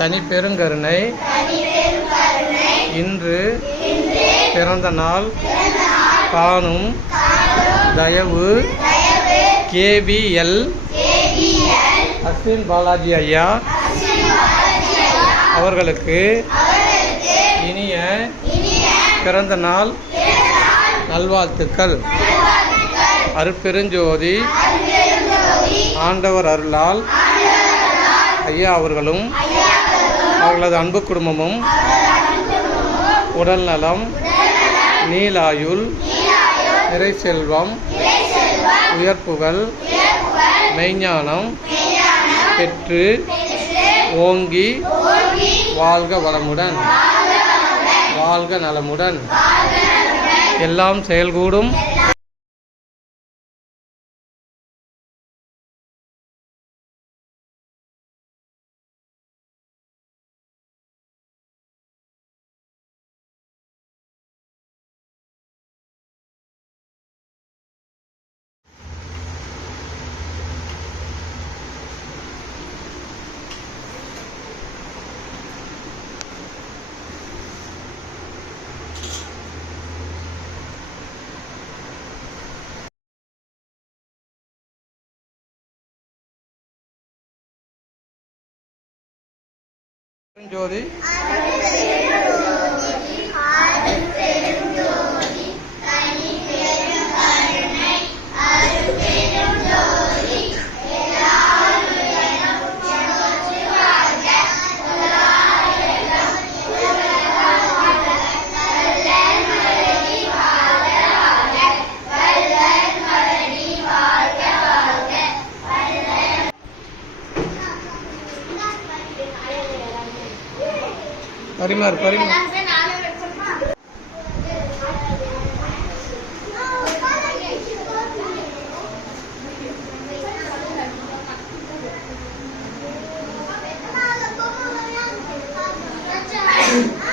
தனிப்பெருங்கருணை இன்று பிறந்த நாள் காணும் தயவு கேவிஎல் அஸ்வின் பாலாஜி ஐயா அவர்களுக்கு இனிய பிறந்த நாள் நல்வாழ்த்துக்கள். அருப்பெருஞ்சோதி ஆண்டவர் அருளால் ஐயா அவர்களும் அவர்களது அன்பு குடும்பமும் உடல்நலம் நீலாயுள் நிறை செல்வம் உயர்ப்புகள் மெய்ஞானம் பெற்று ஓங்கி வாழ்க வளமுடன் வாழ்க நலமுடன். எல்லாம் செயல்கூடும். ஜோதி. பரிமாறு பரிமாறு Thank you.